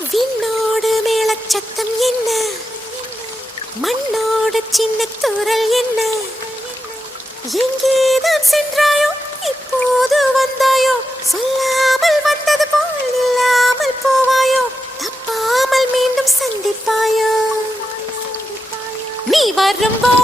விண்ணோடு மேளச்சத்தம் என்ன, மண்ணோடு சின்ன தூரல் என்ன, எங்கேதான் சென்றாயோ இப்போது வந்தாயோ, சொல்லாமல் வந்தது போல் இல்லாமல் போவாயோ, தப்பாமல் மீண்டும் சந்திப்பாயோ, நீ வரும்போ